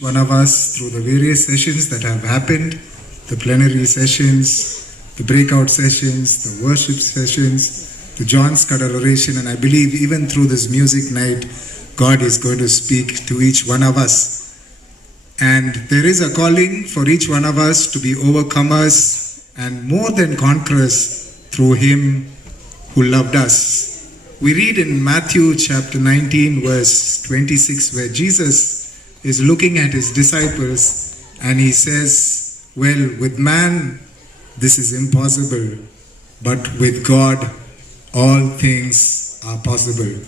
one of us through the various sessions that have happened, the plenary sessions, the breakout sessions, the worship sessions, the John Scudder oration, and I believe even through this music night, God is going to speak to each one of us. And there is a calling for each one of us to be overcomers and more than conquerors through Him who loved us. We read in Matthew chapter 19 verse 26 where Jesus is looking at His disciples and He says, well, with man this is impossible, but with God all things are possible.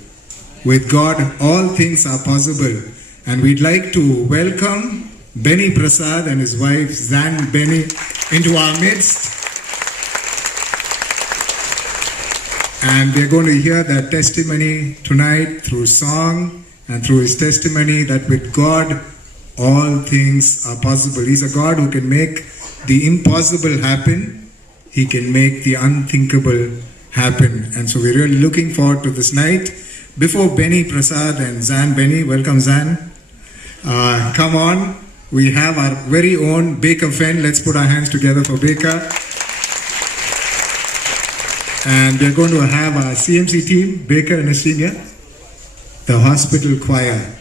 With God all things are possible. And we'd like to welcome Beny Prasad and his wife Beny into our midst. And we're going to hear that testimony tonight through song and through his testimony that with God all things are possible. He's a God who can make the impossible happen. He can make the unthinkable happen. And so we're really looking forward to this night. Before Beny Prasad and Beny, welcome Zan. Come on, we have our very own Baker Fen. Let's put our hands together for Baker. And we're going to have our CMC team, Baker and his team, the hospital choir.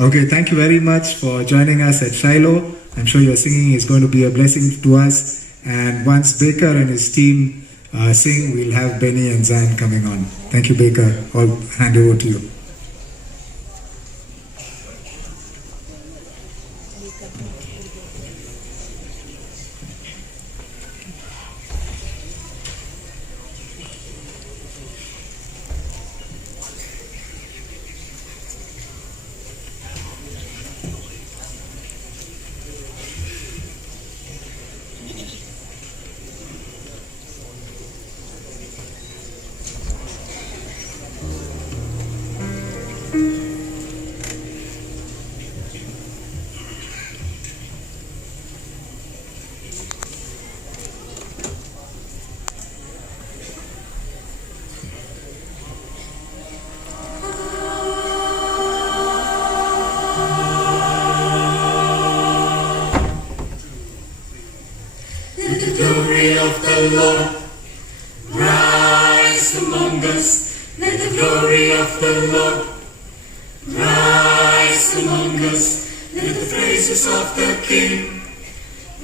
Okay, thank you very much for joining us at Shiloh. I'm sure your singing is going to be a blessing to us. And once Baker and his team sing, we'll have Beny and Zan coming on. Thank you, Baker. I'll hand over to you. Lord, rise among us. Let the glory of the Lord rise among us. Let the praises of the King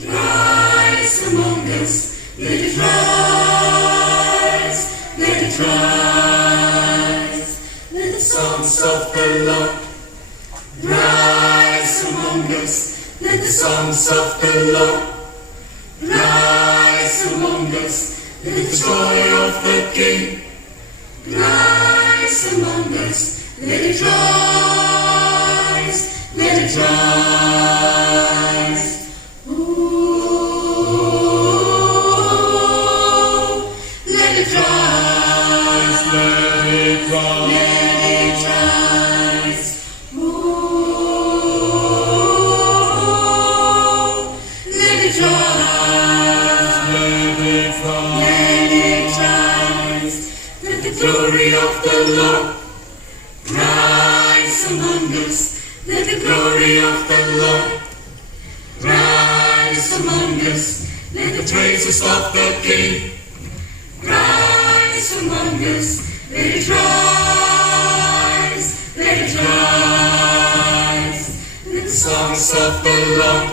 rise among us. Let it rise, let it rise. Let the songs of the Lord rise among us. Let the songs of the Lord rise among us. Let the joy of the King rise among us. Let it rise, let it rise. Ooh, let it rise, let it rise, let it rise. Ooh, let it rise. Glory of the Lord rise among us. Let the glory of the Lord rise among us. Let the praises of the King rise among us. Let it rise, let it rise. Let the songs of the Lord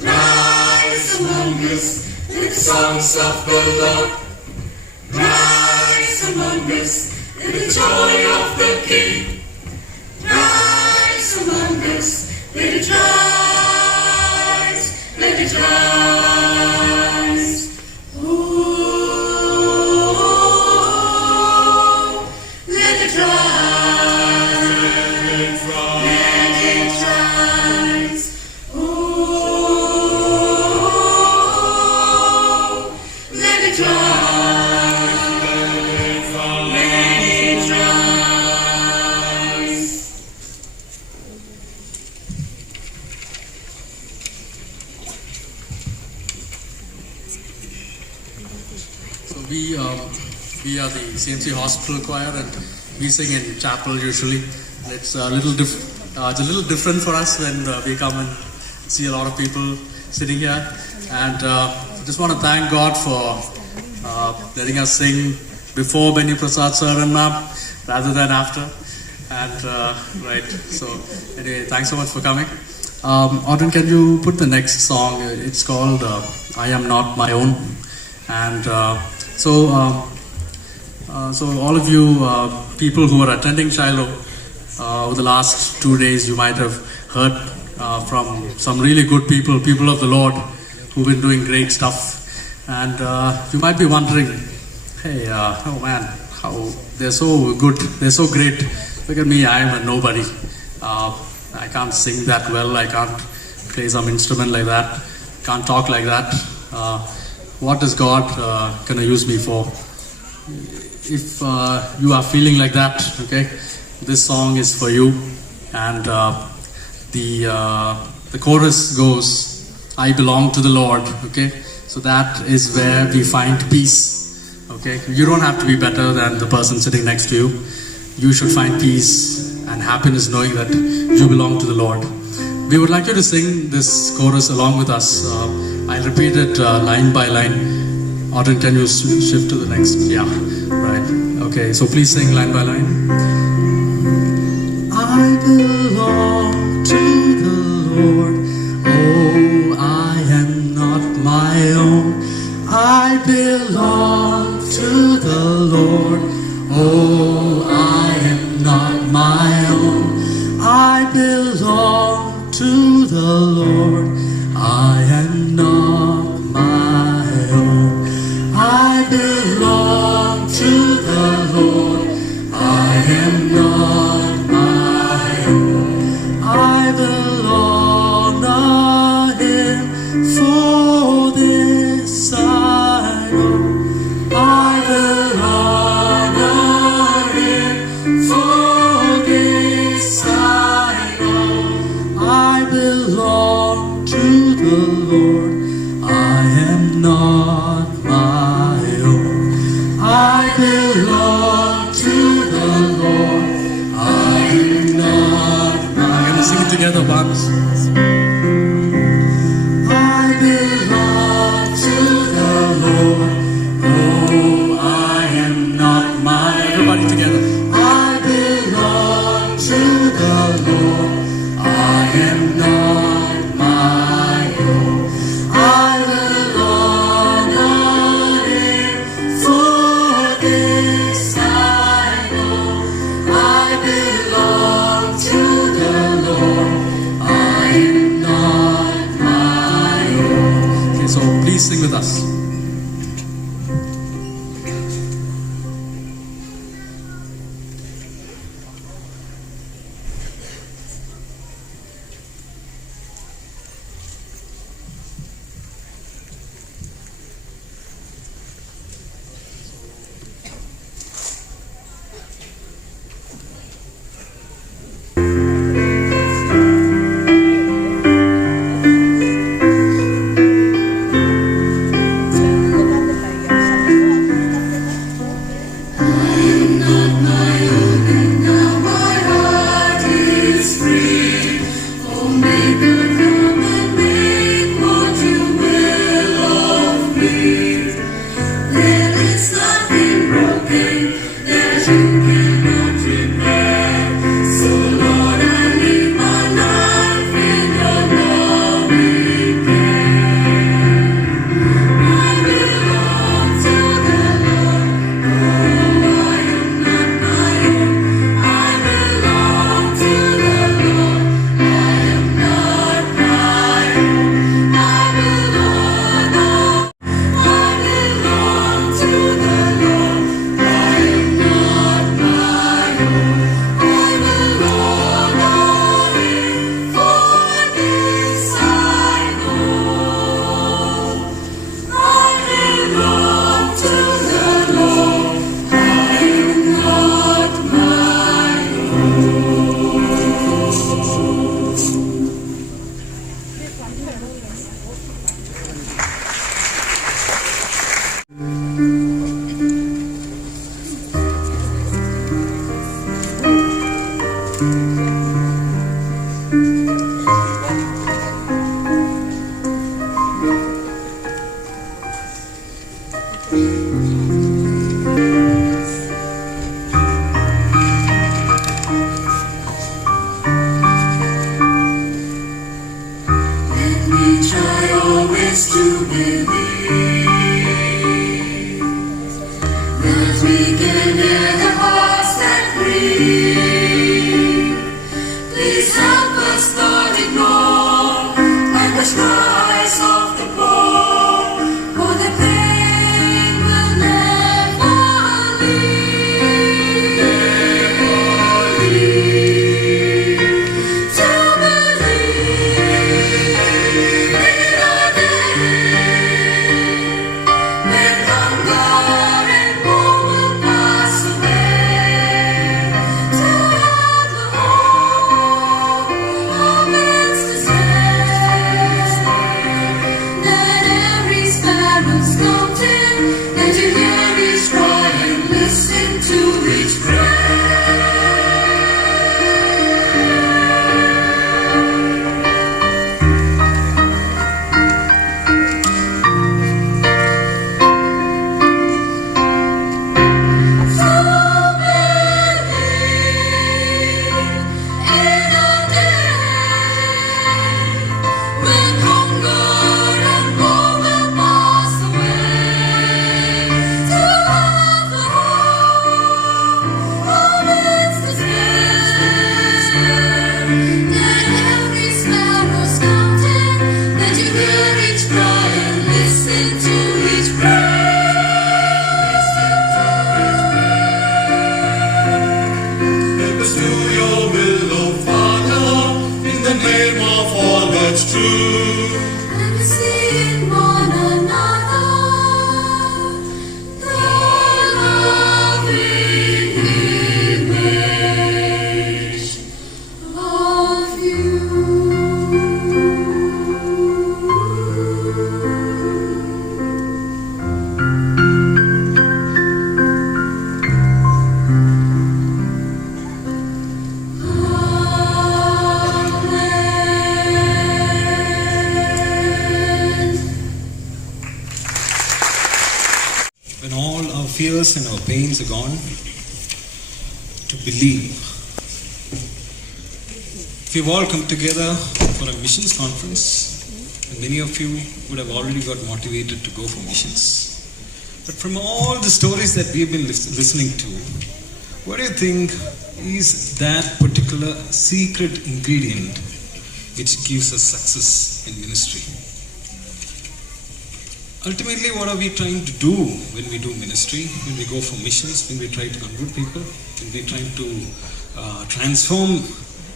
rise among us. Let the songs of the Lord rise among us. Let the joy of the King rise among us. Let it rise, let it rise. Ooh, let it rise, let it rise, let it rise. Ooh, let it rise. We are the CMC Hospital Choir and we sing in chapel usually. It's a little It's a little different for us when we come and see a lot of people sitting here. And I just want to thank God for letting us sing before Benny, Prasad sir and ma'am rather than after. And right, so anyway, thanks so much for coming. Audrey, can you put the next song? It's called I Am Not My Own. And so all of you people who are attending Shiloh over the last 2 days, you might have heard from some really good people of the Lord who've been doing great stuff. And you might be wondering, hey, oh man, how they're so good, they're so great. Look at me, I am a nobody. I can't sing that well, I can't play some instrument like that, can't talk like that. What is God gonna use me for? If you are feeling like that, okay, this song is for you. And the chorus goes, I belong to the Lord, okay? So that is where we find peace, okay? You don't have to be better than the person sitting next to you. You should find peace and happiness knowing that you belong to the Lord. We would like you to sing this chorus along with us. I'll repeat it line by line. Audrey, can you shift to the next? Yeah, right. Okay, so please sing line by line. I belong to the Lord. Oh, I am not my own. I belong to the Lord. Oh, I am not my own. I belong to the Lord. I am not my own. I belong to the Lord. I am not my own. I belong to Him, for this I know. I belong to Him, for this I know. I belong to the Lord. I am not my own. I belong to the Lord. I am not my own. We're going to sing it together once. I belong to the Lord. Oh, I am not my own. Everybody together. I belong to the Lord. I am not my own. I belong to Him, for this I know. I belong to the Lord. I am not my own. Okay, so please sing with us. always to believe that we can hear the hearts that grieve. Please help us not ignore anguish cries of the poor, for the pain will never leave. To believe in a day when hunger and war will pass away. To have the hope amidst despair, that every sparrow's counting, that you hear each cry and listen to each prayer. When hunger and war will pass away, to have the hope amidst despair, that every sparrow's counting, that you hear each cry and listen to each prayer. Help us do your will, O Father, in the name of all that's true. And we see in one another the loving image of you. When all our fears and our pains are gone, to believe. We've all come together for a missions conference, and many of you would have already got motivated to go for missions. But from all the stories that we've been listening to, what do you think is that particular secret ingredient which gives us success in ministry? Ultimately, what are we trying to do when we do ministry, when we go for missions, when we try to convert people, when we try to transform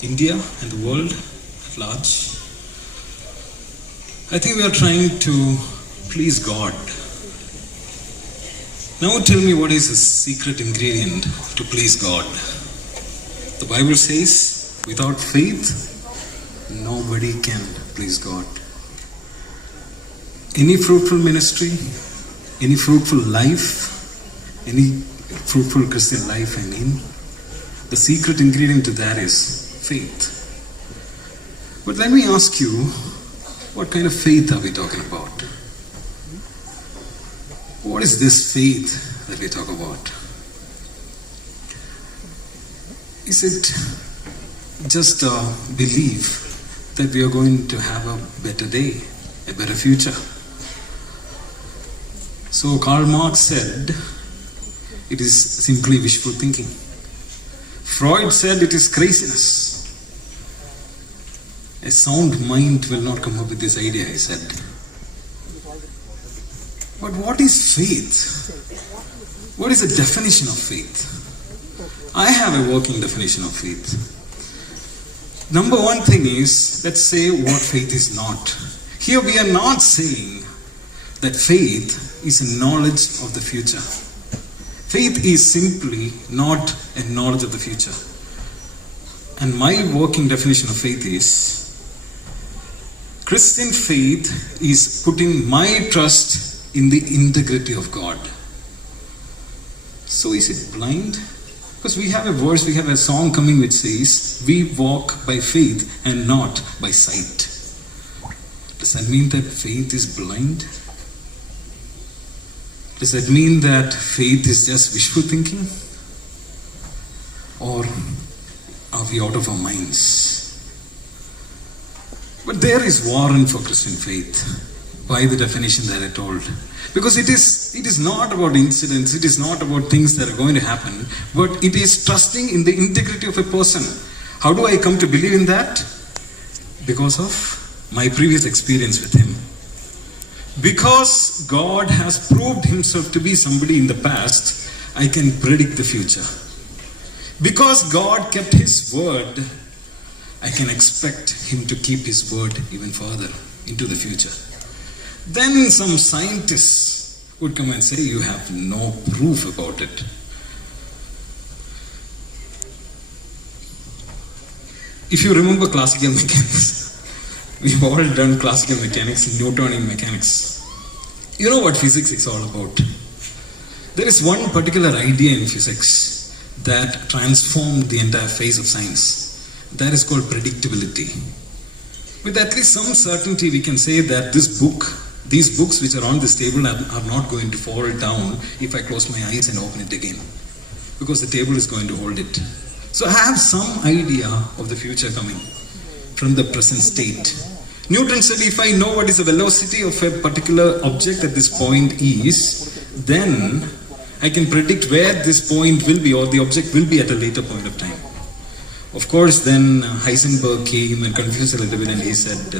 India and the world at large? I think we are trying to please God. Now tell me, what is the secret ingredient to please God? The Bible says, without faith, nobody can please God. Any fruitful ministry, any fruitful life, any fruitful Christian life, the secret ingredient to that is faith. But let me ask you, what kind of faith are we talking about? What is this faith that we talk about? Is it just a belief that we are going to have a better day, a better future? So Karl Marx said, it is simply wishful thinking. Freud said it is craziness. A sound mind will not come up with this idea, he said. But what is faith? What is the definition of faith? I have a working definition of faith. Number one thing is, let's say what faith is not. Here we are not saying that faith is a knowledge of the future. Faith is simply not a knowledge of the future. And my working definition of faith is, Christian faith is putting my trust in the integrity of God. So is it blind? Because we have a verse, we have a song coming which says, we walk by faith and not by sight. Does that mean that faith is blind? Does that mean that faith is just wishful thinking? Or are we out of our minds? But there is warrant for Christian faith. by the definition that I told. Because it is not about incidents, it is not about things that are going to happen, but it is trusting in the integrity of a person. How do I come to believe in that? Because of my previous experience with him. Because God has proved himself to be somebody in the past, I can predict the future. Because God kept his word, I can expect him to keep his word even further into the future. Then some scientists would come and say, you have no proof about it. If you remember classical mechanics, we've all done classical mechanics, Newtonian mechanics. You know what physics is all about. There is one particular idea in physics that transformed the entire phase of science. That is called predictability. With at least some certainty we can say that these books which are on this table are not going to fall down if I close my eyes and open it again. Because the table is going to hold it. So I have some idea of the future coming from the present state. Newton said if I know what is the velocity of a particular object at this point is, then I can predict where this point will be or the object will be at a later point of time. Of course, then Heisenberg came and confused a little bit and he said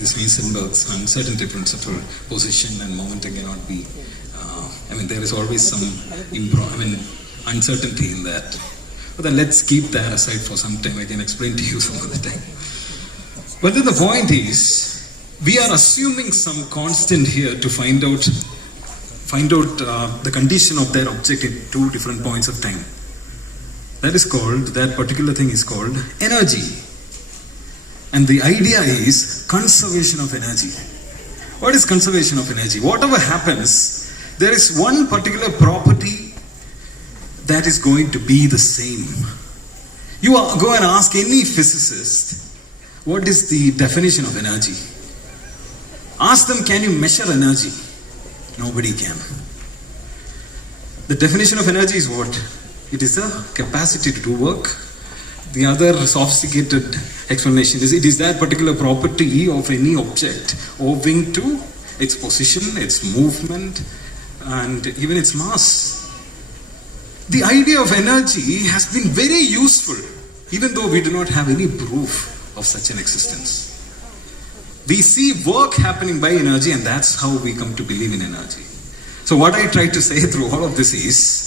this Heisenberg's uncertainty principle, position and momentum cannot be, there is always some uncertainty in that. But then let's keep that aside for some time. I can explain to you some other time. But then the point is, we are assuming some constant here to find out the condition of that object in two different points of time. That particular thing is called energy. And the idea is conservation of energy. What is conservation of energy? Whatever happens, there is one particular property that is going to be the same. You go and ask any physicist, what is the definition of energy? Ask them, can you measure energy? Nobody can. The definition of energy is what? It is a capacity to do work. The other sophisticated explanation is it is that particular property of any object owing to its position, its movement, and even its mass. The idea of energy has been very useful, even though we do not have any proof of such an existence. We see work happening by energy, and that's how we come to believe in energy. So what I try to say through all of this is,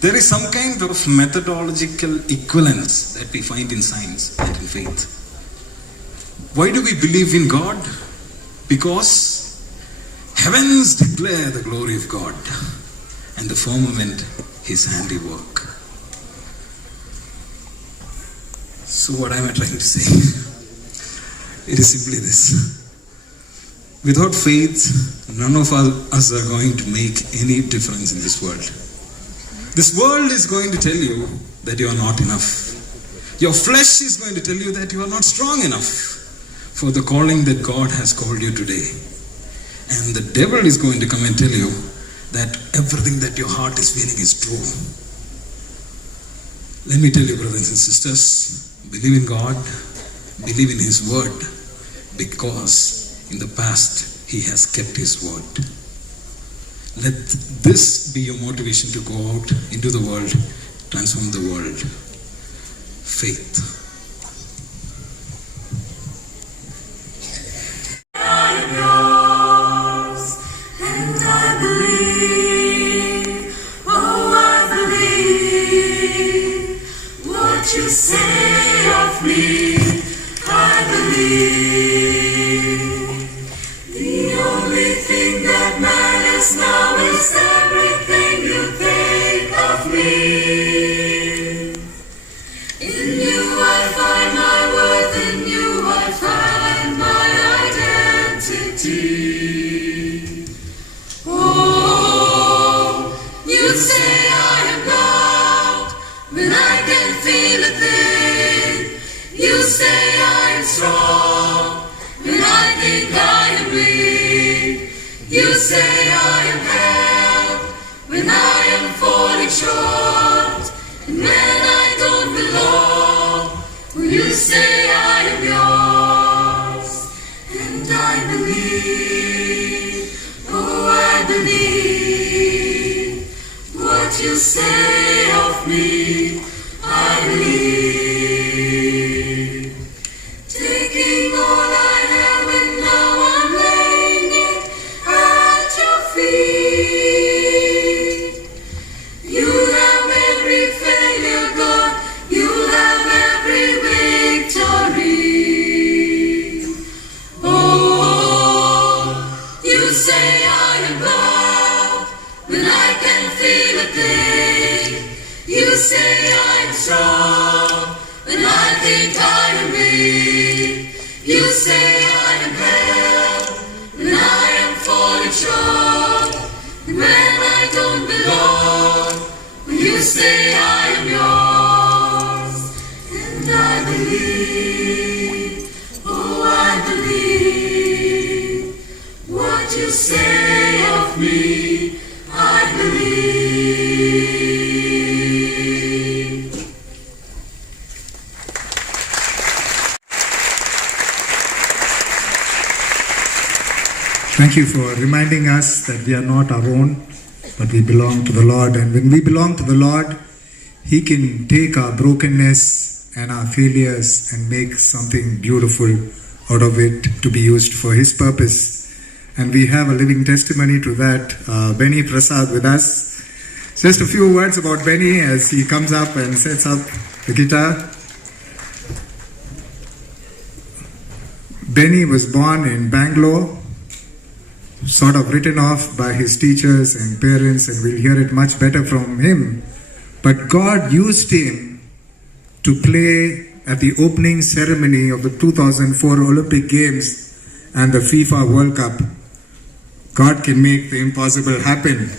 there is some kind of methodological equivalence that we find in science and in faith. Why do we believe in God? Because heavens declare the glory of God, and the firmament his handiwork. So what am I trying to say? It is simply this. Without faith, none of us are going to make any difference in this world. This world is going to tell you that you are not enough. Your flesh is going to tell you that you are not strong enough for the calling that God has called you today. And the devil is going to come and tell you that everything that your heart is feeling is true. Let me tell you, brothers and sisters, believe in God, believe in his word, because in the past he has kept his word. Let this be your motivation to go out into the world, transform the world. Faith. I am yours, and I believe, oh I believe, what you say of me, I believe. The only thing that matters now is everything you think of me. In you I find my worth, in you I find my identity. Oh, you say I am God, when I can feel a thing. You say I am strong, when I think I am weak. You say I am held, when I am falling short. And when I don't belong, you say I am yours, and I believe. You say I'm strong when I think I am weak. You say I am held when I am falling short. And when I don't belong, when you say I am yours. And I believe, oh I believe, what you say of me, I believe. Thank you for reminding us that we are not our own, but we belong to the Lord. And when we belong to the Lord, He can take our brokenness and our failures and make something beautiful out of it to be used for His purpose. And we have a living testimony to that. Beny Prasad with us. Just a few words about Beny as he comes up and sets up the guitar. Beny was born in Bangalore, sort of written off by his teachers and parents, and we'll hear it much better from him. But God used him to play at the opening ceremony of the 2004 Olympic Games and the FIFA World Cup. God can make the impossible happen.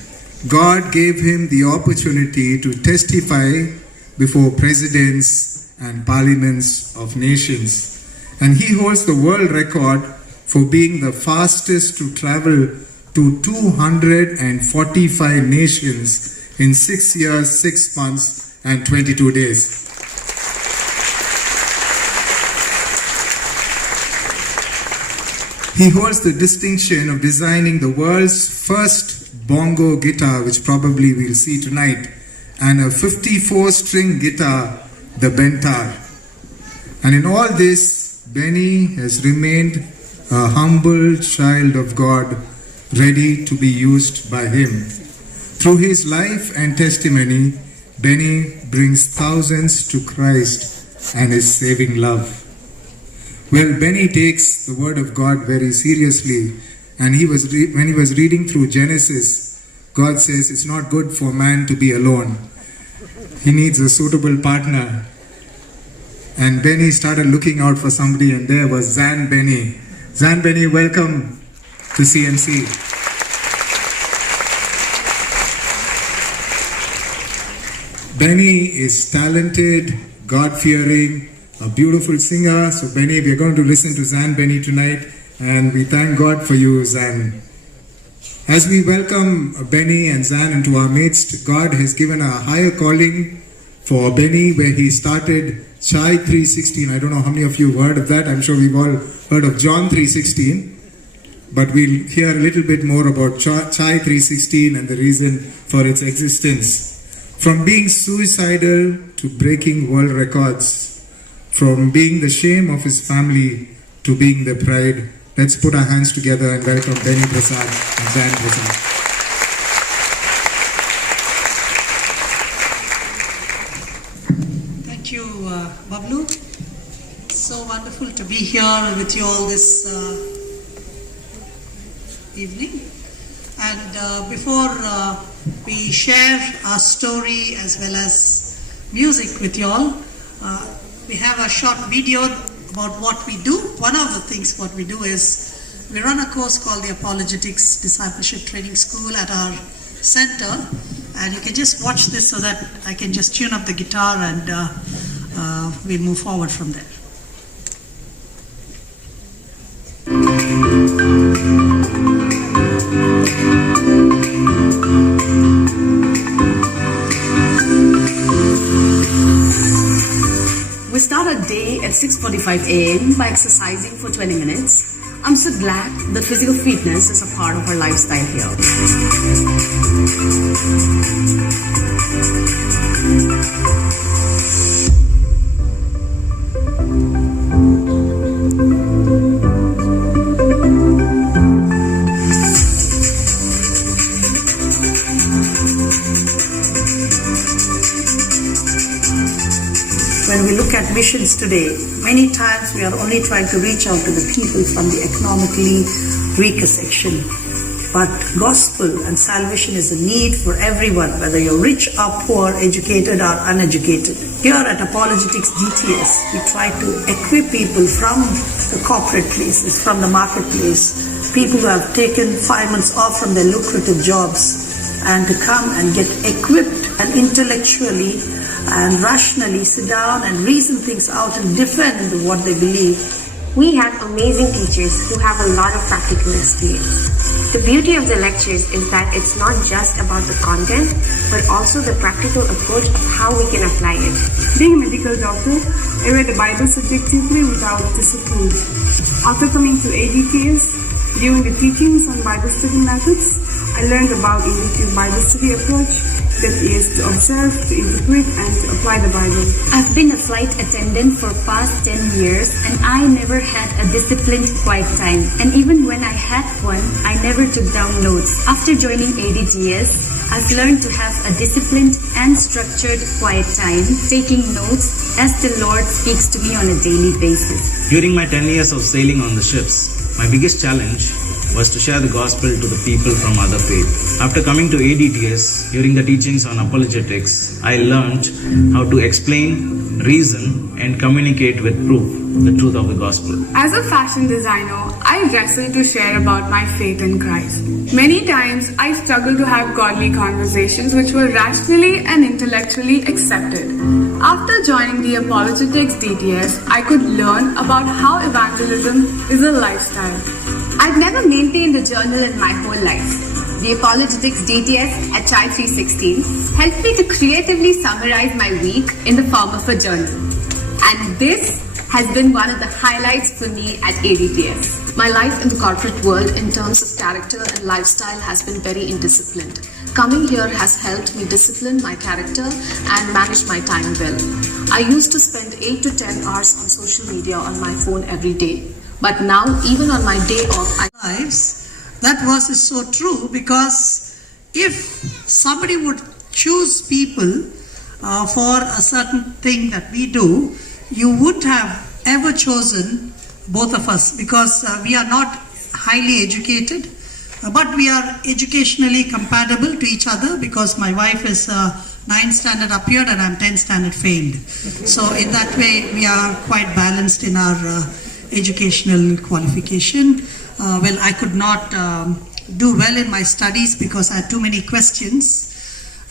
God gave him the opportunity to testify before presidents and parliaments of nations. And he holds the world record for being the fastest to travel to 245 nations in 6 years, 6 months, and 22 days. He holds the distinction of designing the world's first bongo guitar, which probably we'll see tonight, and a 54-string guitar, the Bentar. And in all this, Beny has remained a humble child of God, ready to be used by Him. Through his life and testimony, Beny brings thousands to Christ and His saving love. Well, Beny takes the Word of God very seriously, and when he was reading through Genesis, God says it's not good for man to be alone. He needs a suitable partner. And Beny started looking out for somebody, and there was Zan Beny. Zan Beny, welcome to CMC. Beny is talented, God-fearing, a beautiful singer. So Beny, we are going to listen to Zan Beny tonight, and we thank God for you, Zan. As we welcome Beny and Zan into our midst, God has given a higher calling for Beny, where he started Chai 3:16. I don't know how many of you have heard of that. I'm sure we've all heard of John 3:16. But we'll hear a little bit more about Chai 3:16 and the reason for its existence. From being suicidal to breaking world records, from being the shame of his family to being the pride. Let's put our hands together and welcome Beny Prasad and Zan Prasad. Thank you, Bablu. So wonderful to be here with you all this evening. And before we share our story as well as music with you all, we have a short video about what we do. One of the things what we do is we run a course called the Apologetics Discipleship Training School at our center, and you can just watch this so that I can just tune up the guitar and we'll move forward from there. We start our day at 6:45 a.m. by exercising for 20 minutes. I'm so glad that physical fitness is a part of our lifestyle here. When we look at missions today, many times we are only trying to reach out to the people from the economically weaker section. But gospel and salvation is a need for everyone, whether you're rich or poor, educated or uneducated. Here at Apologetics DTS, we try to equip people from the corporate places, from the marketplace, people who have taken 5 months off from their lucrative jobs, and to come and get equipped and intellectually and rationally sit down and reason things out and defend what they believe. We have amazing teachers who have a lot of practical experience. The beauty of the lectures is that it's not just about the content, but also the practical approach of how we can apply it. Being a medical doctor, I read the Bible subjectively without discipline. After coming to ADTS, during the teachings on Bible study methods, I learned about inductive Bible study approach, that is to observe, to interpret, and to apply the Bible. I've been a flight attendant for past 10 years and I never had a disciplined quiet time. And even when I had one, I never took down notes. After joining ADTS, I've learned to have a disciplined and structured quiet time, taking notes as the Lord speaks to me on a daily basis. During my 10 years of sailing on the ships, my biggest challenge was to share the gospel to the people from other faith. After coming to ADTS, during the teachings on apologetics, I learned how to explain, reason, and communicate with proof the truth of the gospel. As a fashion designer, I wrestle to share about my faith in Christ. Many times, I struggle to have godly conversations which were rationally and intellectually accepted. After joining the Apologetics DTS, I could learn about how evangelism is a lifestyle. I've never maintained a journal in my whole life. The Apologetics DTS at Chai 316 helped me to creatively summarize my week in the form of a journal. And this has been one of the highlights for me at ADTS. My life in the corporate world in terms of character and lifestyle has been very indisciplined. Coming here has helped me discipline my character and manage my time well. I used to spend 8 to 10 hours on social media on my phone every day. But now, even on my day off, That verse is so true, because if somebody would choose people for a certain thing that we do, you would have ever chosen both of us, because we are not highly educated, but we are educationally compatible to each other, because my wife is 9th standard appeared and I'm 10th standard failed. So in that way we are quite balanced in our educational qualification. Well, I could not do well in my studies because I had too many questions,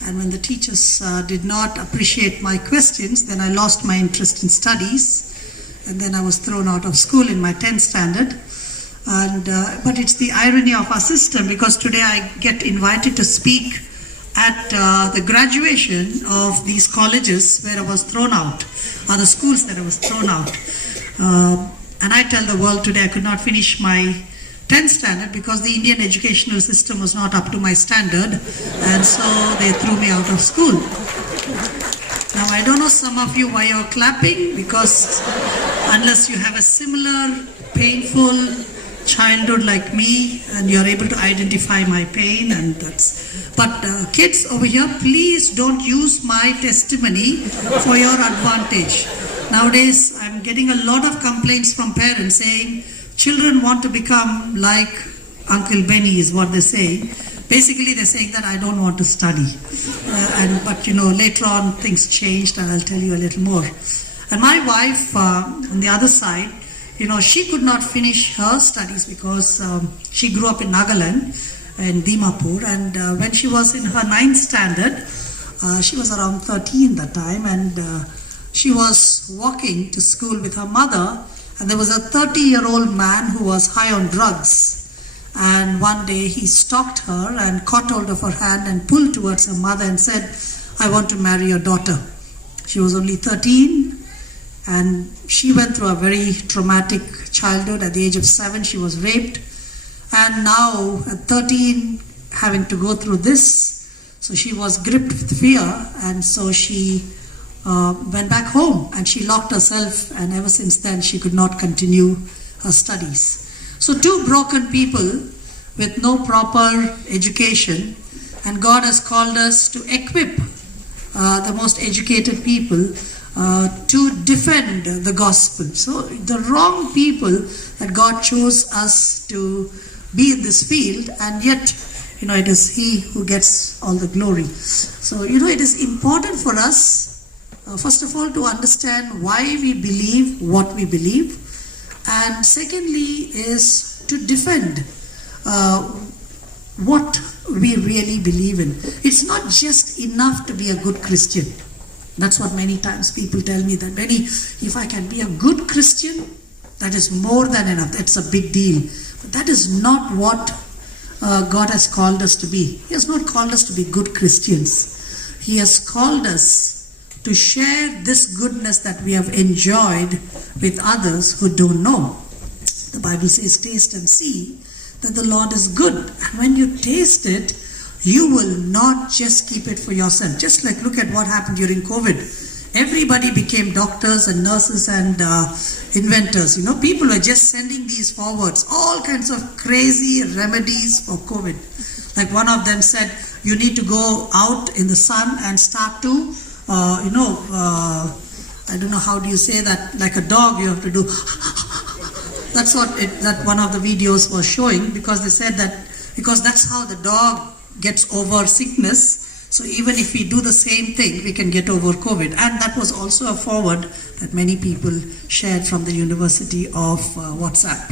and when the teachers did not appreciate my questions, then I lost my interest in studies, and then I was thrown out of school in my 10th standard. And but it's the irony of our system, because today I get invited to speak at the graduation of these colleges where I was thrown out, or the schools that I was thrown out. And I tell the world today I could not finish my 10th standard because the Indian educational system was not up to my standard, and so they threw me out of school. Now I don't know some of you why you're clapping, because unless you have a similar painful childhood like me and you're able to identify my pain, and but kids over here, please don't use my testimony for your advantage. Nowadays I'm getting a lot of complaints from parents saying children want to become like Uncle Benny, is what they say. Basically they're saying that I don't want to study, but you know, later on things changed, and I'll tell you a little more. And my wife on the other side, you know, she could not finish her studies because she grew up in Nagaland, in Dimapur, and when she was in her 9th standard, she was around 13 that time, and she was walking to school with her mother, and there was a 30-year-old man who was high on drugs. And one day he stalked her and caught hold of her hand and pulled towards her mother and said, "I want to marry your daughter." She was only 13, and she went through a very traumatic childhood. At the age of 7, she was raped, and now at 13, having to go through this, so she was gripped with fear, and so she went back home and she locked herself, and ever since then she could not continue her studies. So two broken people with no proper education, and God has called us to equip the most educated people to defend the gospel. So the wrong people that God chose us to be in this field, and yet, it is He who gets all the glory. So, it is important for us, first of all, to understand why we believe what we believe, and secondly is to defend what we really believe in. It's not just enough to be a good Christian. That's what many times people tell me, that Benny, if I can be a good Christian, that is more than enough. That's a big deal. But that is not what God has called us to be. He has not called us to be good Christians. He has called us to share this goodness that we have enjoyed with others who don't know. The Bible says, taste and see that the Lord is good. And when you taste it, you will not just keep it for yourself. Just like look at what happened during COVID. Everybody became doctors and nurses and inventors. People were just sending these forwards, all kinds of crazy remedies for COVID. Like one of them said, you need to go out in the sun and start to, I don't know how do you say that, like a dog you have to do. That's what that one of the videos was showing, because they said that because that's how the dog gets over sickness. So even if we do the same thing, we can get over COVID. And that was also a forward that many people shared from the University of WhatsApp.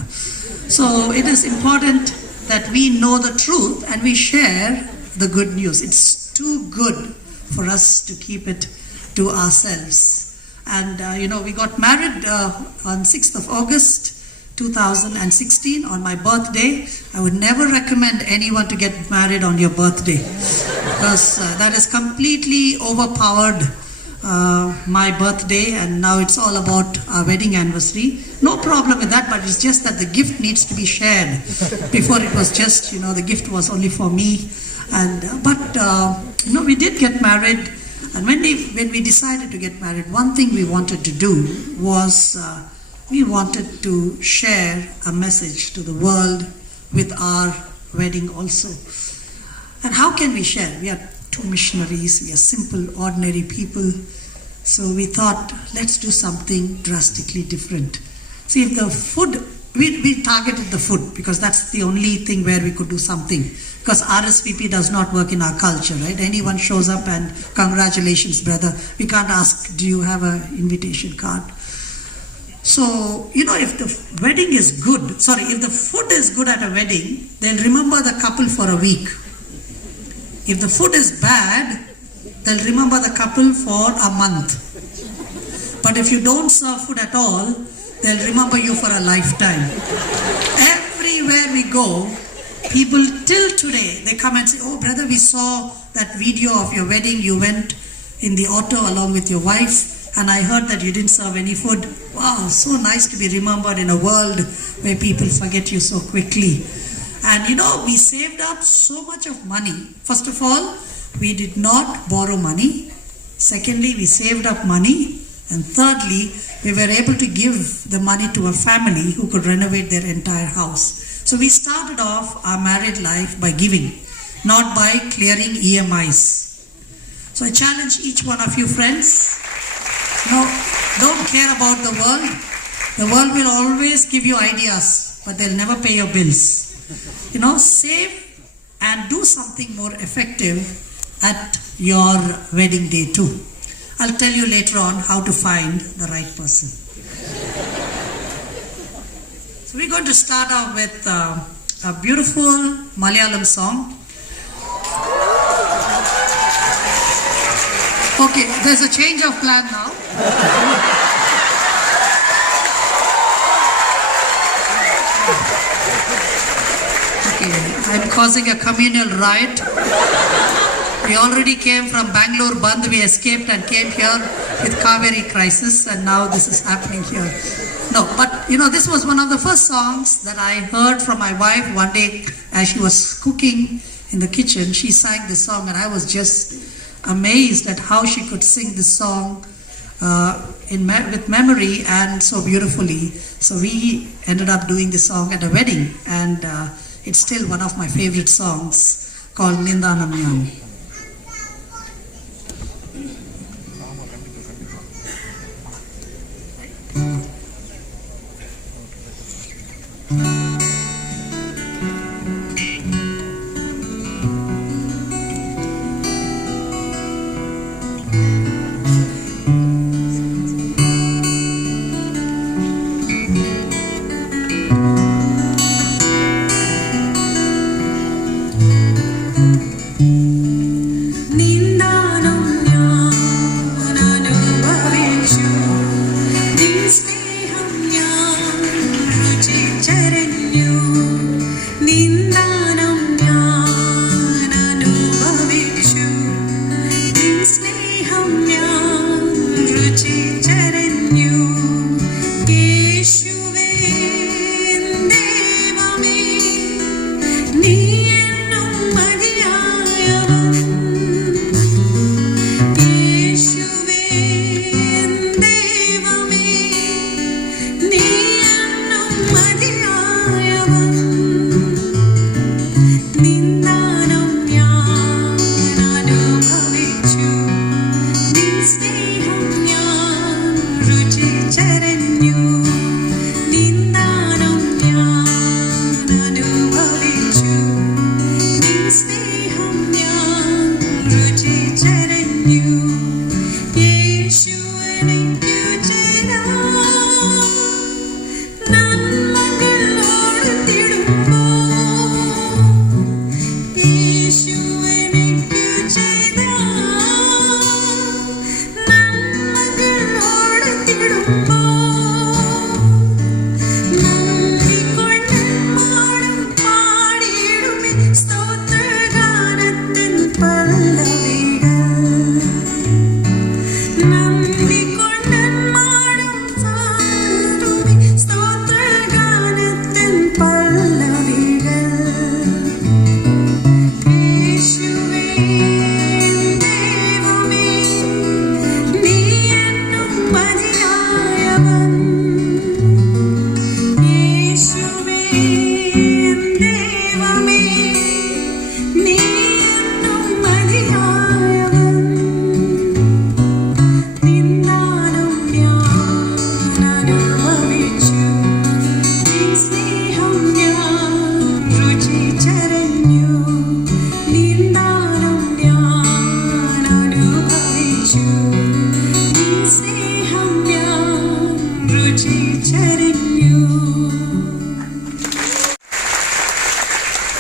So it is important that we know the truth and we share the good news. It's too good for us to keep it to ourselves. And we got married on 6th of August 2016 on my birthday. I would never recommend anyone to get married on your birthday, because that has completely overpowered my birthday, and now it's all about our wedding anniversary. No problem with that, but it's just that the gift needs to be shared. Before it was just, the gift was only for me. And we did get married, and when we decided to get married, one thing we wanted to do was we wanted to share a message to the world with our wedding also. And how can we share? We are two missionaries, we are simple, ordinary people. So we thought, let's do something drastically different. See, if the food, we targeted the food because that's the only thing where we could do something. Because RSVP does not work in our culture, right? Anyone shows up and congratulations, brother. We can't ask, do you have an invitation card? So, if the wedding is good, if the food is good at a wedding, they'll remember the couple for a week. If the food is bad, they'll remember the couple for a month. But if you don't serve food at all, they'll remember you for a lifetime. Everywhere we go, people till today, they come and say, oh brother, we saw that video of your wedding, you went in the auto along with your wife, and I heard that you didn't serve any food. Wow, so nice to be remembered in a world where people forget you so quickly. And we saved up so much of money. First of all, we did not borrow money. Secondly, we saved up money. And thirdly, we were able to give the money to a family who could renovate their entire house. So we started off our married life by giving, not by clearing EMIs. So I challenge each one of you friends, don't care about the world. The world will always give you ideas, but they'll never pay your bills. Save and do something more effective at your wedding day too. I'll tell you later on how to find the right person. So we're going to start off with a beautiful Malayalam song. Okay, there's a change of plan now. Okay, I'm causing a communal riot. We already came from Bangalore Bandh, we escaped and came here with Kaveri crisis, and now this is happening here. No, but this was one of the first songs that I heard from my wife one day as she was cooking in the kitchen. She sang this song and I was just amazed at how she could sing this song with memory and so beautifully. So we ended up doing this song at a wedding, and it's still one of my favorite songs called Nindanam Yam.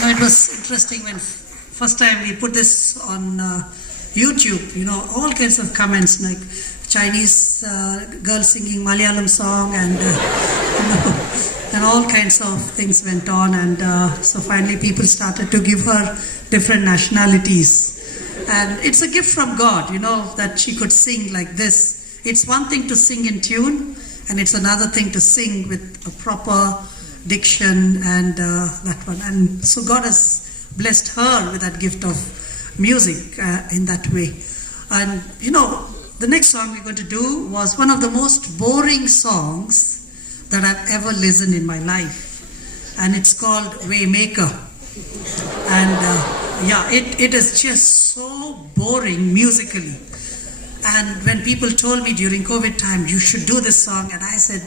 No, it was interesting when first time we put this on YouTube, all kinds of comments like Chinese girl singing Malayalam song and and all kinds of things went on, and so finally people started to give her different nationalities. And it's a gift from God, that she could sing like this. It's one thing to sing in tune, and it's another thing to sing with a proper diction and that one. And so God has blessed her with that gift of music in that way. And the next song we're going to do was one of the most boring songs that I've ever listened in my life, and it's called Waymaker. And it is just so boring musically. And when people told me during COVID time, you should do this song, and I said,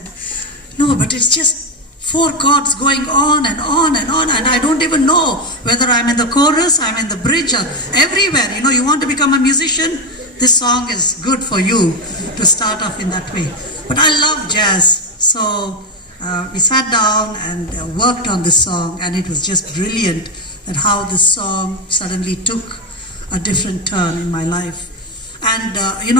no, but it's just 4 chords going on and on and on, and I don't even know whether I'm in the chorus, I'm in the bridge, or everywhere. You want to become a musician, this song is good for you to start off in that way. But I love jazz. So we sat down and worked on this song, and it was just brilliant that how this song suddenly took a different turn in my life. And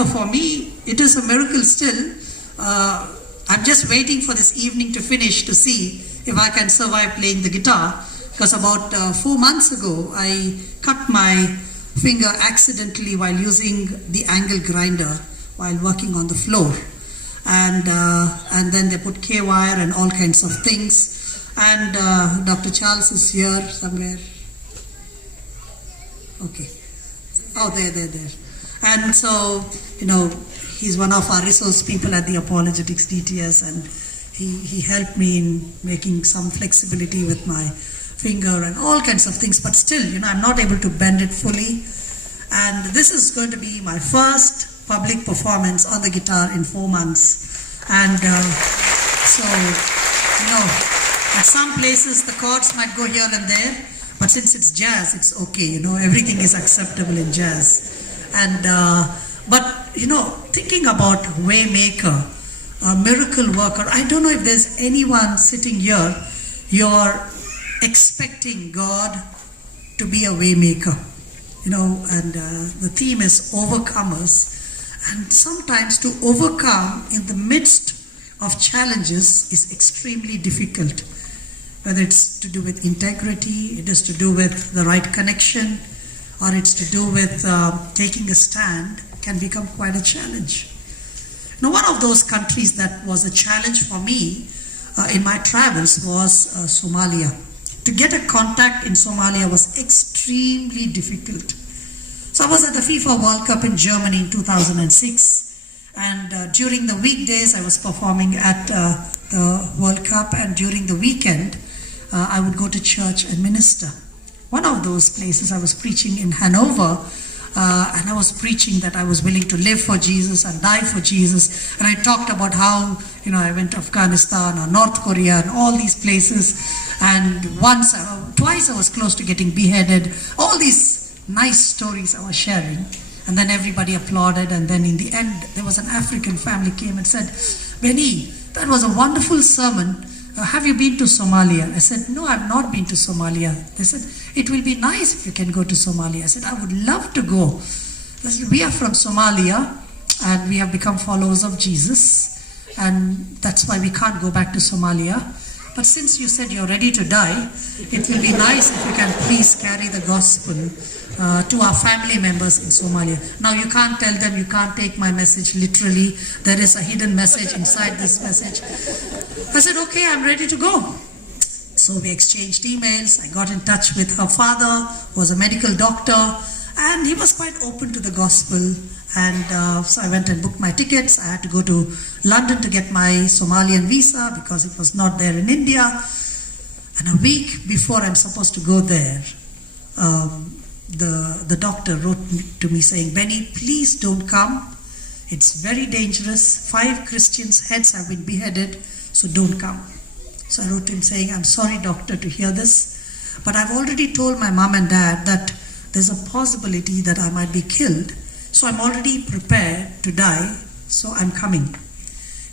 for me, it is a miracle still. I'm just waiting for this evening to finish to see if I can survive playing the guitar, because about 4 months ago, I cut my finger accidentally while using the angle grinder while working on the floor. And then they put K-wire and all kinds of things. And Dr. Charles is here somewhere. Okay. Oh, there. And so, he's one of our resource people at the Apologetics DTS, and he helped me in making some flexibility with my finger and all kinds of things. But still, I'm not able to bend it fully. And this is going to be my first public performance on the guitar in 4 months. And so, at some places the chords might go here and there, but since it's jazz, it's okay. Everything is acceptable in jazz. And but thinking about Waymaker, a miracle worker, I don't know if there's anyone sitting here, you're expecting God to be a Waymaker, and the theme is overcomers. And sometimes to overcome in the midst of challenges is extremely difficult. Whether it's to do with integrity, it is to do with the right connection, or it's to do with taking a stand, can become quite a challenge. One of those countries that was a challenge for me in my travels was Somalia. To get a contact in Somalia was extremely difficult. So I was at the FIFA World Cup in Germany in 2006, and during the weekdays I was performing at the World Cup, and during the weekend I would go to church and minister. One of those places I was preaching in Hanover, and I was preaching that I was willing to live for Jesus and die for Jesus, and I talked about how I went to Afghanistan or North Korea and all these places, and twice I was close to getting beheaded. All these nice stories I was sharing, and then everybody applauded, and then in the end there was an African family came and said, Beny, that was a wonderful sermon. Have you been to Somalia? I said, no, I've not been to Somalia. They said, it will be nice if you can go to Somalia. I said, I would love to go. I said, we are from Somalia and we have become followers of Jesus, and that's why we can't go back to Somalia. But since you said you're ready to die, it will be nice if you can please carry the gospel to our family members in Somalia. Now you can't tell them, you can't take my message literally. There is a hidden message inside this message. I said, okay, I'm ready to go. So we exchanged emails. I got in touch with her father, who was a medical doctor, and he was quite open to the gospel. And so I went and booked my tickets. I had to go to London to get my Somalian visa because it was not there in India. And a week before I'm supposed to go there, the doctor wrote to me saying, Beny, please don't come. It's very dangerous. 5 Christians' heads have been beheaded, so don't come. So I wrote to him saying, I'm sorry, doctor, to hear this, but I've already told my mom and dad that there's a possibility that I might be killed. So I'm already prepared to die, so I'm coming.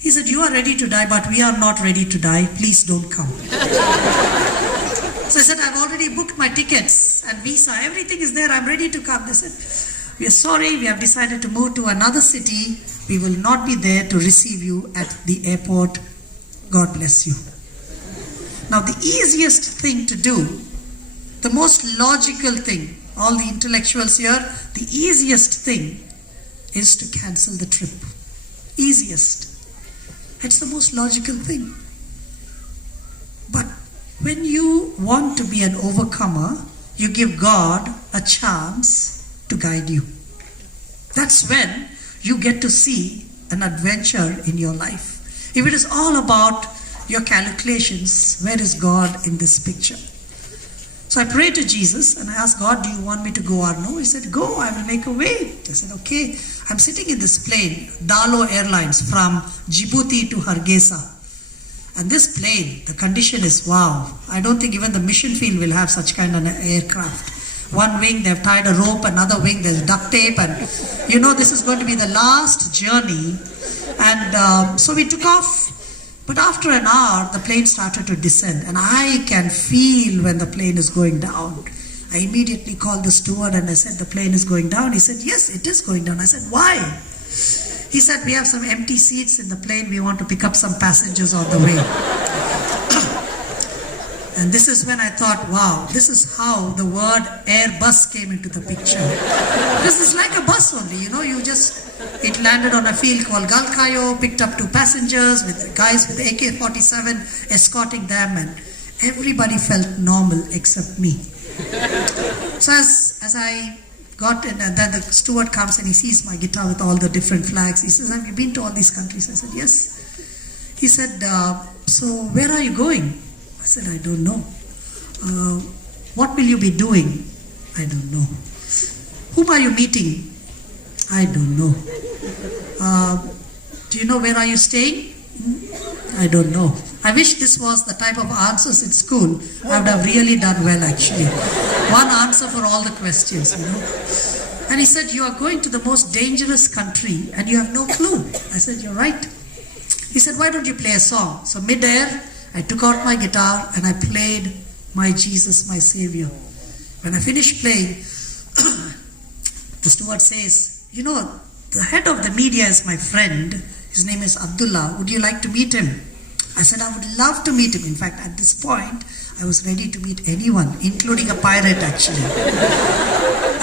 He said, you are ready to die, but we are not ready to die. Please don't come. So I said, I've already booked my tickets and visa. Everything is there. I'm ready to come. They said, we are sorry. We have decided to move to another city. We will not be there to receive you at the airport. God bless you. Now, the easiest thing to do, the most logical thing, all the intellectuals here, the easiest thing is to cancel the trip. Easiest. It's the most logical thing. But when you want to be an overcomer, you give God a chance to guide you. That's when you get to see an adventure in your life. If it is all about your calculations, where is God in this picture? So I prayed to Jesus and I asked God, do you want me to go or no? He said, go, I will make a way. I said, okay. I'm sitting in this plane, Dalo Airlines, from Djibouti to Hargeisa. And this plane, the condition is wow. I don't think even the mission field will have such kind of an aircraft. One wing, they've tied a rope, another wing, there's duct tape. And you know, this is going to be the last journey. And so we took off. But after an hour, the plane started to descend. And I can feel when the plane is going down. I immediately called the steward and I said, the plane is going down. He said, yes, it is going down. I said, why? He said, we have some empty seats in the plane. We want to pick up some passengers on the way. And this is when I thought, wow, this is how the word Airbus came into the picture. This is like a bus only, you know, it landed on a field called Galkayo, picked up 2 passengers with guys with AK-47 escorting them, and everybody felt normal except me. So as I got in, and then the steward comes and he sees my guitar with all the different flags. He says, have you been to all these countries? I said, yes. He said, so where are you going? I said, I don't know. What will you be doing? I don't know. Whom are you meeting? I don't know. Do you know where are you staying? I don't know. I wish this was the type of answers in school. I would have really done well actually. One answer for all the questions, you know. And he said, you are going to the most dangerous country and you have no clue. I said, you're right. He said, why don't you play a song? So mid-air, I took out my guitar and I played My Jesus, My Savior. When I finished playing, the steward says, you know, the head of the media is my friend. His name is Abdullah. Would you like to meet him? I said, I would love to meet him. In fact, at this point, I was ready to meet anyone, including a pirate actually.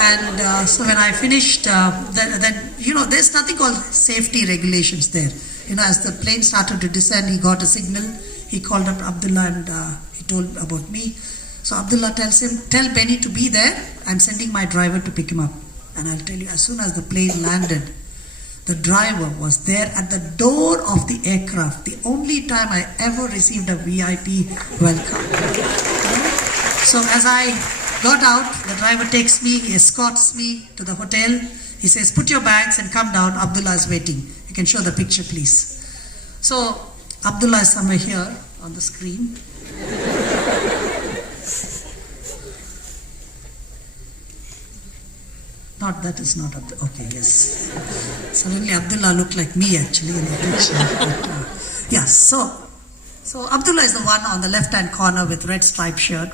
And so when I finished, then, you know, there's nothing called safety regulations there. You know, as the plane started to descend, he got a signal. He called up Abdullah and he told about me. So Abdullah tells him, tell Benny to be there. I'm sending my driver to pick him up. And I'll tell you, as soon as the plane landed, the driver was there at the door of the aircraft. The only time I ever received a VIP welcome. So as I got out, the driver takes me, he escorts me to the hotel. He says, put your bags and come down. Abdullah is waiting. You can show the picture, please. So Abdullah is somewhere here on the screen. Not that is not Abdullah. Okay, yes. Suddenly Abdullah looked like me actually in the picture. Yes, so Abdullah is the one on the left-hand corner with red striped shirt.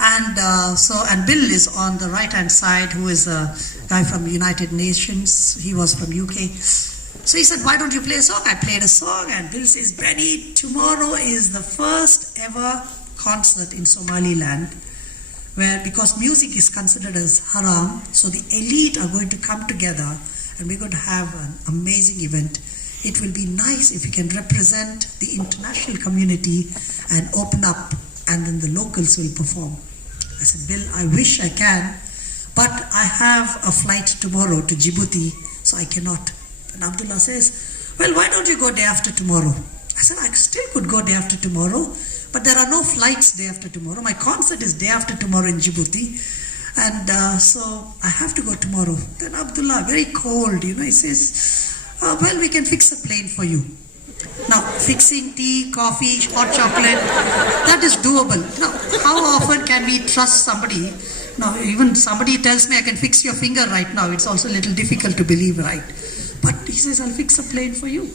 And and Bill is on the right-hand side, who is a guy from the United Nations. He was from UK. So he said, why don't you play a song? I played a song and Bill says, Benny, tomorrow is the first ever concert in Somaliland where, because music is considered as haram, so the elite are going to come together and we're going to have an amazing event. It will be nice if we can represent the international community and open up, and then the locals will perform. I said, Bill, I wish I can, but I have a flight tomorrow to Djibouti, so I cannot. And Abdullah says, well, why don't you go day after tomorrow? I said, I still could go day after tomorrow, but there are no flights day after tomorrow. My concert is day after tomorrow in Djibouti. And so I have to go tomorrow. Then Abdullah, very cold, he says, well, we can fix a plane for you. Now, fixing tea, coffee, hot chocolate, that is doable. Now, how often can we trust somebody? Now, even somebody tells me I can fix your finger right now. It's also a little difficult to believe, right? But he says, I'll fix a plane for you.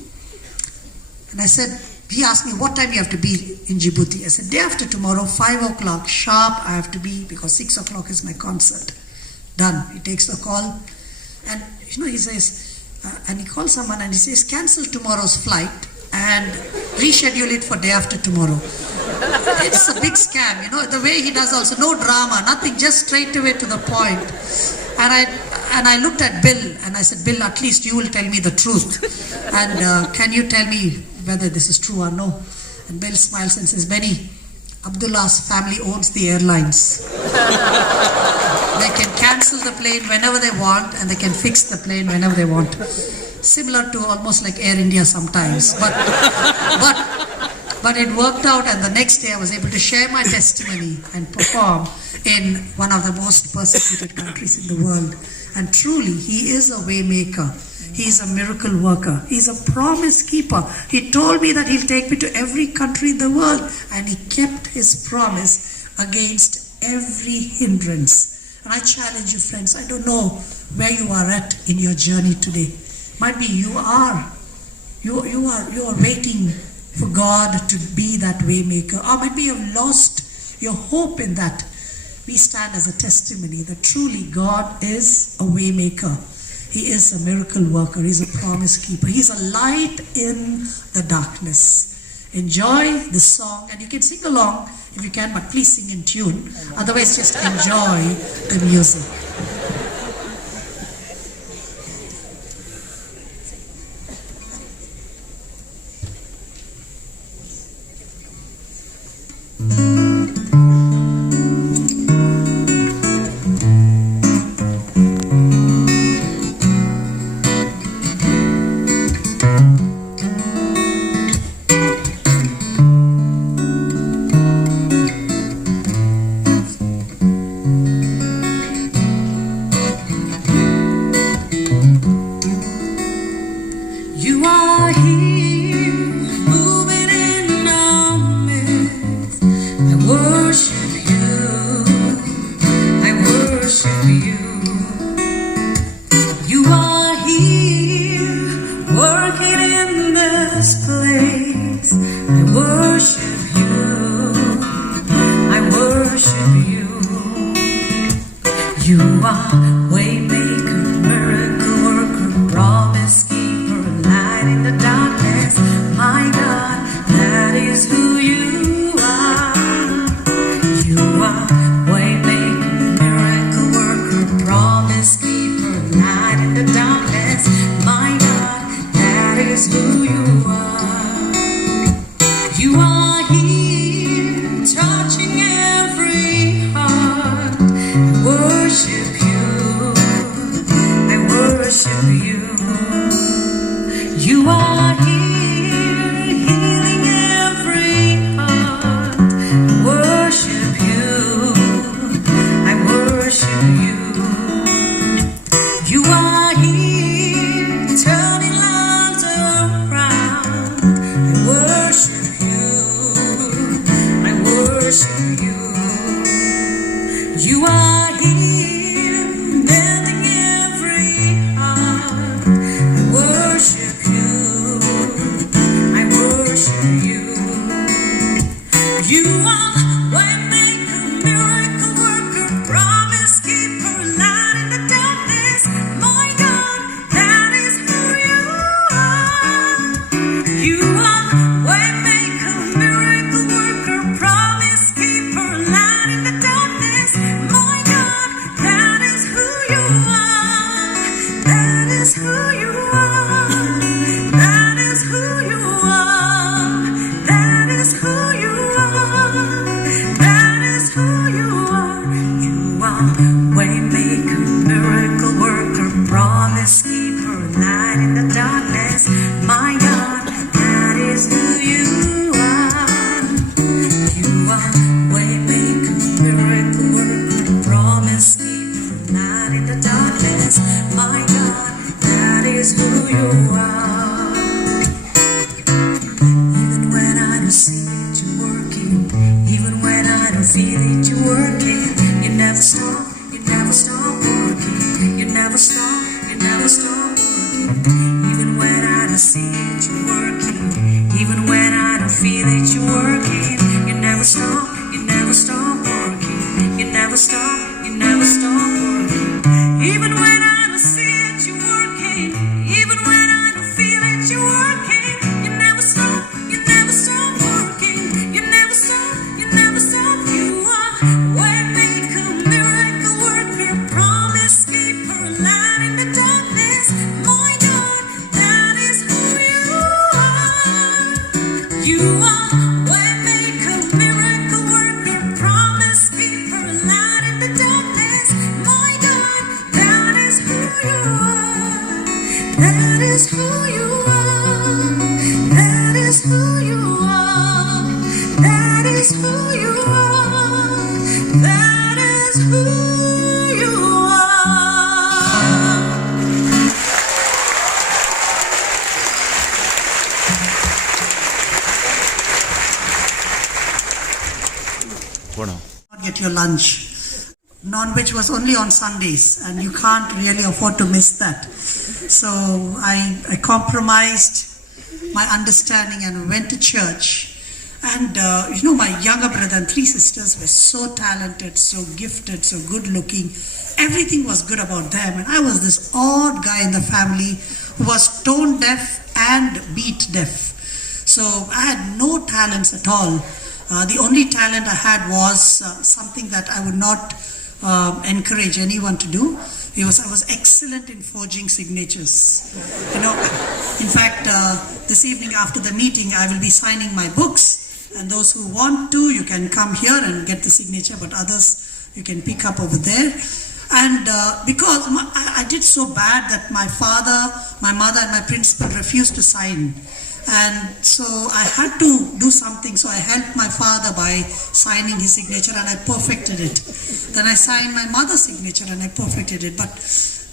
And I said, he asked me what time you have to be in Djibouti. I said, day after tomorrow, 5 o'clock sharp, I have to be, because 6 o'clock is my concert. Done. He takes the call, and he says, and he calls someone and he says, cancel tomorrow's flight and reschedule it for day after tomorrow. It's a big scam, the way he does also, no drama, nothing, just straight away to the point. And I looked at Bill and I said, Bill, at least you will tell me the truth. And can you tell me whether this is true or no? And Bill smiles and says, Benny, Abdullah's family owns the airlines. They can cancel the plane whenever they want and they can fix the plane whenever they want. Similar to almost like Air India sometimes. But it worked out, and the next day I was able to share my testimony and perform in one of the most persecuted countries in the world. And truly, he is a way maker. He's a miracle worker. He's a promise keeper. He told me that he'll take me to every country in the world, and he kept his promise against every hindrance. And I challenge you, friends, I don't know where you are at in your journey today. Might be you are waiting for God to be that way maker, or maybe you've lost your hope in that. We stand as a testimony that truly God is a way maker. He is a miracle worker. He's a promise keeper. He's a light in the darkness. Enjoy this song, and you can sing along if you can, but please sing in tune. Otherwise, just enjoy the music. Even when I don't feel it, you're working. never stop, you never stop working. Even when I don't see it, you're working. Even when I don't feel it, you're working. You never stop working. You never stop, you never stop. You are waymaker, miracle worker, promise keeper, light in the darkness. My God, that is who you are. You are waymaker, miracle worker, promise keeper, light in the darkness. My God, that is who you are. That is who you are. That is who you are. That is who you are. That is who you are. Not get your lunch. Non-veg was only on Sundays, and you can't really afford to miss that. So I compromised my understanding and went to church. And my younger brother and 3 sisters were so talented, so gifted, so good looking. Everything was good about them. And I was this odd guy in the family who was tone deaf and beat deaf. So I had no talents at all. The only talent I had was something that I would not encourage anyone to do. I was excellent in forging signatures. In fact, this evening after the meeting, I will be signing my books. And those who want to, you can come here and get the signature, but others you can pick up over there. And because I did so bad that my father, my mother, and my principal refused to sign. And so I had to do something. So I helped my father by signing his signature, and I perfected it. Then I signed my mother's signature, and I perfected it. But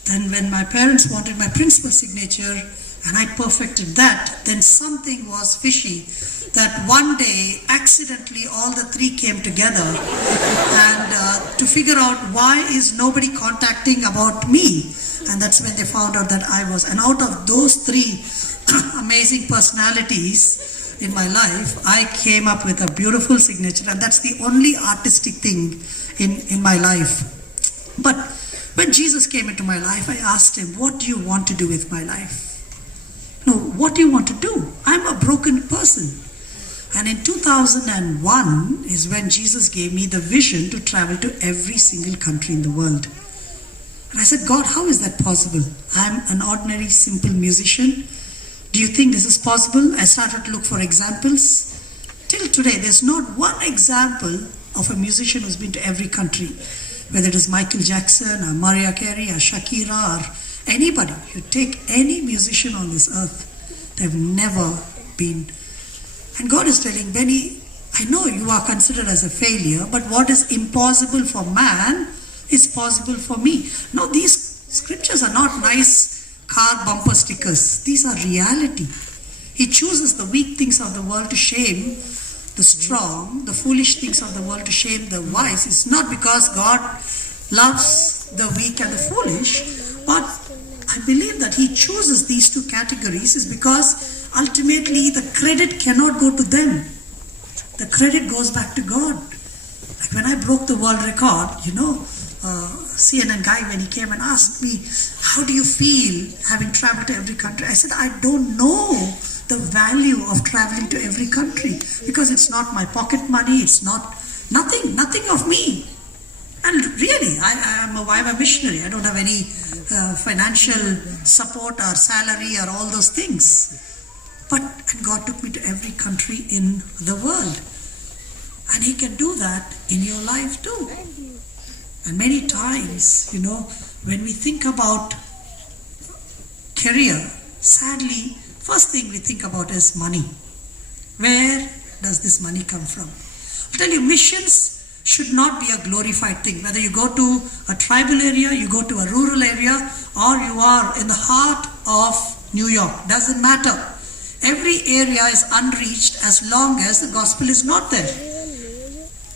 then when my parents wanted my principal's signature, and I perfected that, then something was fishy. That one day, accidentally, all the 3 came together and to figure out why is nobody contacting about me. And that's when they found out that I was. And out of those 3 amazing personalities in my life, I came up with a beautiful signature, and that's the only artistic thing in my life. But when Jesus came into my life, I asked him, what do you want to do with my life? No, what do you want to do? I'm a broken person. And in 2001 is when Jesus gave me the vision to travel to every single country in the world. And I said, God, how is that possible? I'm an ordinary, simple musician. Do you think this is possible? I started to look for examples. Till today, there's not one example of a musician who's been to every country. Whether it is Michael Jackson or Mariah Carey or Shakira or anybody. You take any musician on this earth, they've never been. And God is telling, Benny, I know you are considered as a failure, but what is impossible for man is possible for me. No, these scriptures are not nice car bumper stickers. These are reality. He chooses the weak things of the world to shame the strong, the foolish things of the world to shame the wise. It's not because God loves the weak and the foolish, but I believe that he chooses these 2 categories is because ultimately the credit cannot go to them. The credit goes back to God. Like when I broke the world record, CNN guy, when he came and asked me, how do you feel having traveled to every country? I said, I don't know the value of traveling to every country because it's not my pocket money, it's nothing of me. And really, I'm a missionary. I don't have any financial support or salary or all those things. And God took me to every country in the world. And he can do that in your life too. And many times, when we think about career, sadly, first thing we think about is money. Where does this money come from? I'll tell you, missions should not be a glorified thing. Whether you go to a tribal area, you go to a rural area, or you are in the heart of New York, doesn't matter. Every area is unreached as long as the gospel is not there.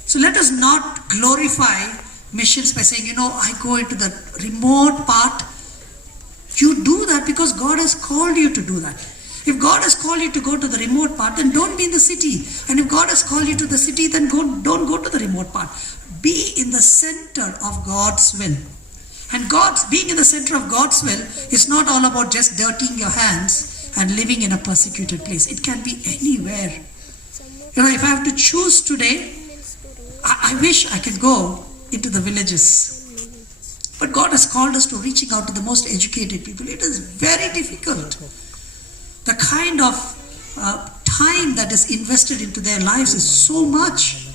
So let us not glorify missions by saying, I go into the remote part. You do that because God has called you to do that. If God has called you to go to the remote part, then don't be in the city. And if God has called you to the city, then don't go to the remote part. Be in the center of God's will. And being in the center of God's will is not all about just dirtying your hands and living in a persecuted place. It can be anywhere. If I have to choose today, I wish I could go into the villages. But God has called us to reaching out to the most educated people. It is very difficult. The kind of time that is invested into their lives is so much.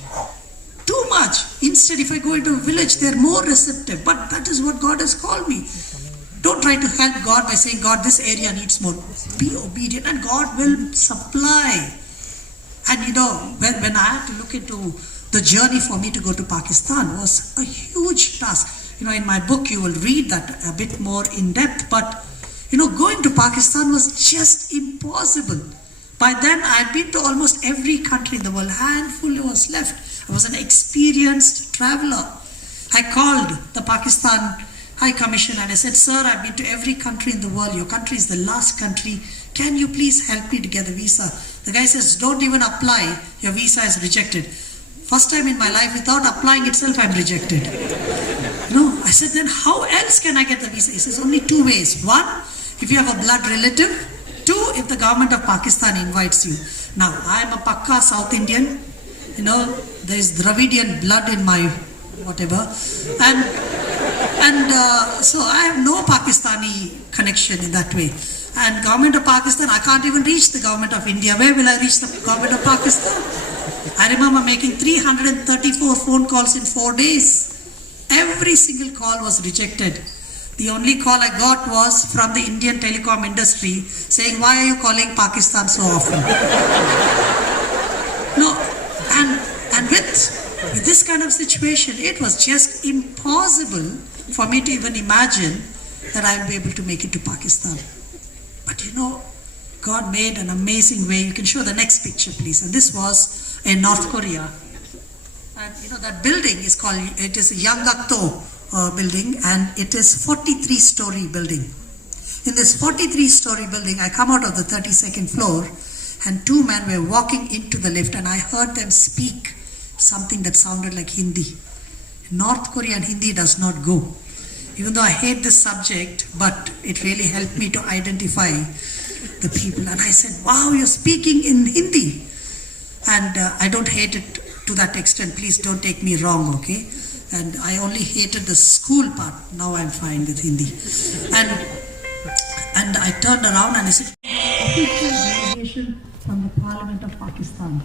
Too much. Instead, if I go into a village, they're more receptive. But that is what God has called me. Don't try to help God by saying, God, this area needs more. Be obedient and God will supply. And when I had to look into the journey for me to go to Pakistan was a huge task. In my book you will read that a bit more in depth, but going to Pakistan was just impossible. By then I had been to almost every country in the world. Handful was left. I was an experienced traveler. I called the Pakistan High Commission and I said, sir, I've been to every country in the world. Your country is the last country. Can you please help me to get a visa? The guy says, don't even apply. Your visa is rejected. First time in my life, without applying itself, I'm rejected. I said, then how else can I get the visa? He says, only two ways. One, if you have a blood relative. Two, if the government of Pakistan invites you. Now, I am a Pakka South Indian. There is Dravidian blood in my whatever. And so I have no Pakistani connection in that way. And government of Pakistan, I can't even reach the government of India. Where will I reach the government of Pakistan? I remember making 334 phone calls in 4 days. Every single call was rejected. The only call I got was from the Indian telecom industry saying, why are you calling Pakistan so often? And with this kind of situation, it was just impossible for me to even imagine that I would be able to make it to Pakistan. But God made an amazing way. You can show the next picture, please. And this was in North Korea. And that building is it is a Yangakto building, and it is 43-story building. In this 43-story building, I come out of the 32nd floor, and two men were walking into the lift, and I heard them speak something that sounded like Hindi. North Korean Hindi does not go. Even though I hate this subject, but it really helped me to identify the people. And I said, wow, you're speaking in Hindi. And I don't hate it to that extent. Please don't take me wrong, okay? And I only hated the school part. Now I'm fine with Hindi. And I turned around and I said, official delegation from the Parliament of Pakistan.